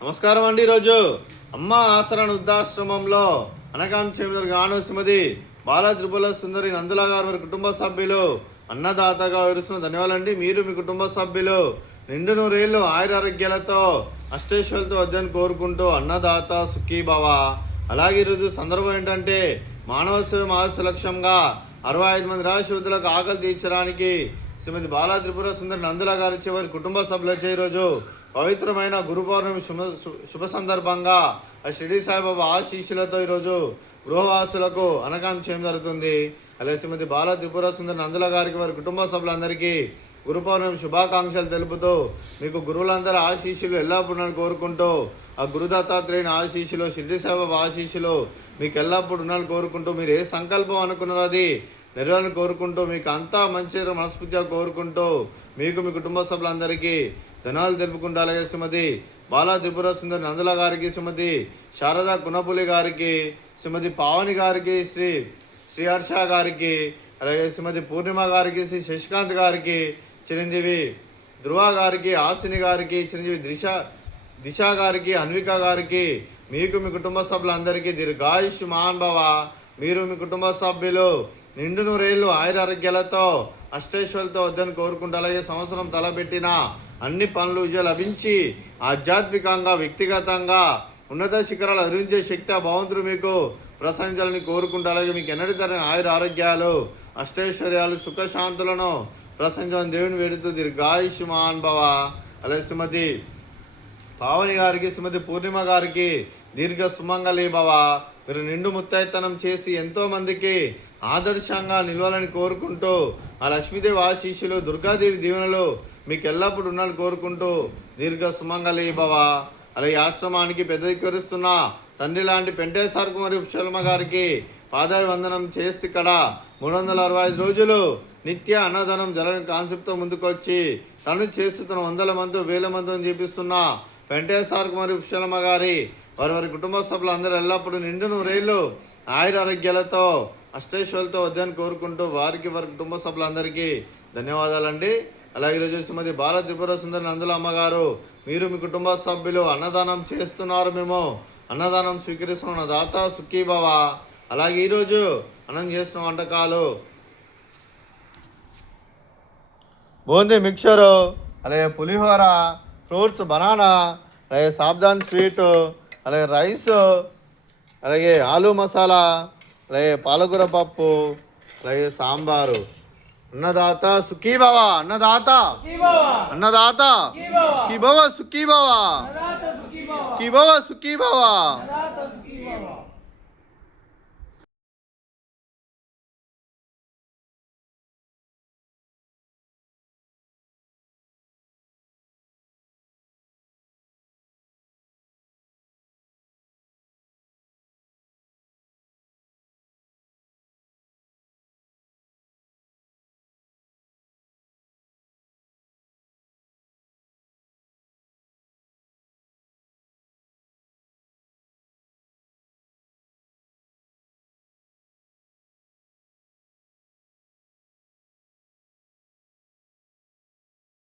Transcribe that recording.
నమస్కారం అండి. ఈరోజు అమ్మ ఆసరా వృద్ధాశ్రమంలో అనకాంక్షేమర్ గాను శ్రీమతి బాల త్రిపుల సుందరి నందుల గారు వారి కుటుంబ సభ్యులు అన్నదాతగా విరుస్తున్న ధన్యవాదాలండి. మీరు మీ కుటుంబ సభ్యులు నిండు నూరేళ్ళు ఆయురారోగ్యాలతో అష్టైశ్వర్యాలతో వద్దని కోరుకుంటూ అన్నదాత సుఖీభవ. అలాగే ఈరోజు సందర్భం ఏంటంటే మానవ సేవ మహస్సు లక్ష్యంగా 65 మంది రాశివృద్ధులకు ఆకలి తీర్చడానికి శ్రీమతి బాల త్రిపుర సుందరి నందుల గారి వారి కుటుంబ సభ్యులచే ఈరోజు పవిత్రమైన గురు పౌర్ణమి శుభ సందర్భంగా ఆ షిరిడి సాయిబాబా ఆశీస్సులతో ఈరోజు గృహవాసులకు అనకాం చేయడం జరుగుతుంది. అలాగే శ్రీమతి బాల త్రిపుర సుందరి నందుల గారికి వారి కుటుంబ సభ్యులందరికీ గురు పౌర్ణమి శుభాకాంక్షలు తెలుపుతూ మీకు గురువులందరూ ఆశీస్సులు ఎల్లప్పుడూ కోరుకుంటూ ఆ గురుదత్తాత్రేయుని ఆశీస్సులు షిరిడి సాయిబాబా ఆశీస్సులు మీకు ఎల్లప్పుడు ఉండాలని కోరుకుంటూ మీరు ఏ సంకల్పం అనుకున్నారో అది నెరవేరాలని కోరుకుంటూ మీకు అంతా మంచి మనస్ఫూర్తిగా కోరుకుంటూ మీకు మీ కుటుంబ సభ్యులందరికీ ధనాలు తెలుపుకుంటూ అలాగే శ్రీమతి బాల త్రిపుర సుందరి నందుల గారికి, శ్రీమతి శారదా కునపులి గారికి, శ్రీమతి పావని గారికి, శ్రీ హర్ష గారికి, అలాగే శ్రీమతి పూర్ణిమ గారికి, శ్రీ శశికాంత్ గారికి, చిరంజీవి ధృవ గారికి, ఆసిని గారికి, చిరంజీవి దిశ గారికి, అన్విక గారికి, మీకు మీ కుటుంబ సభ్యులందరికీ దీర్ఘాయుష్ మహాన్భవ. మీరు మీ కుటుంబ సభ్యులు నిండు నూరేళ్ళు ఆయురారోగ్యాలతో అష్టైశ్వర్యాలతో వద్దని కోరుకుంటూ అలాగే సంవత్సరం తలపెట్టిన అన్ని పనులు విజయం లభించి ఆధ్యాత్మికంగా వ్యక్తిగతంగా ఉన్నత శిఖరాలు అధిరించే శక్తి ఆ భగవంతుడు మీకు ప్రసంచాలని కోరుకుంటూ అలాగే మీకు ఎన్నటి తరగని ఆయుర ఆరోగ్యాలు అష్టైశ్వర్యాలు సుఖశాంతులను ప్రసంచాలని దేవుని వేడుతూ దీర్ఘాయుష్ మహాన్భవ. అలాగే శ్రీమతి పావని గారికి, శ్రీమతి పూర్ణిమ గారికి దీర్ఘ సుమంగళి భవ. మీరు నిండు ముత్తైతనం చేసి ఎంతోమందికి ఆదర్శంగా నిలవాలని కోరుకుంటూ ఆ లక్ష్మీదేవి ఆశీస్సులు దుర్గాదేవి దీవెనలు మీకు ఎల్లప్పుడూ ఉండాలని కోరుకుంటూ దీర్ఘ సుమంగళి భవ. అలాగే ఆశ్రమానికి పెద్ద దిక్కువరిస్తున్న తండ్రి లాంటి పెంటేశ్వర కుమారి శర్మ గారికి పాదాభివందనం చేస్తే ఇక్కడ 365 రోజులు నిత్య అన్నదానం జరగని కాన్సెప్ట్తో ముందుకొచ్చి తను చేస్తున్న 100 మంది 1000 మందిని చేపిస్తున్న పెంటేశ్వర కుమారి శర్మ గారి వారి కుటుంబ సభ్యులు అందరూ ఎల్లప్పుడూ నిండు నూరేళ్ళు ఆయురారోగ్యాలతో అష్టైశ్వర్యాలతో వద్దని కోరుకుంటూ వారి కుటుంబ సభ్యులందరికీ ధన్యవాదాలండి. అలాగే ఈరోజు శ్రీమతి బాల త్రిపుర సుందరి నందుల అమ్మగారు మీరు మీ కుటుంబ సభ్యులు అన్నదానం చేస్తున్నారు, మేము అన్నదానం స్వీకరిస్తున్న దాత సుఖీభవ. అలాగే ఈరోజు అన్నం చేస్తున్న వంటకాలు బూందీ మిక్చరు, అలాగే పులిహోర, ఫ్రూట్స్ బనానా, అలాగే సాబ్దాన్ స్వీటు, అలాగే రైస్, అలాగే ఆలూ మసాలా, అలాగే పాలకూర పప్పు, అలాగే సాంబారు. అన్నదాత సుఖీభవ. అన్నదాత అన్నదాత సుఖీభవ సుఖీభవ సుఖీభవ సుఖీభవ.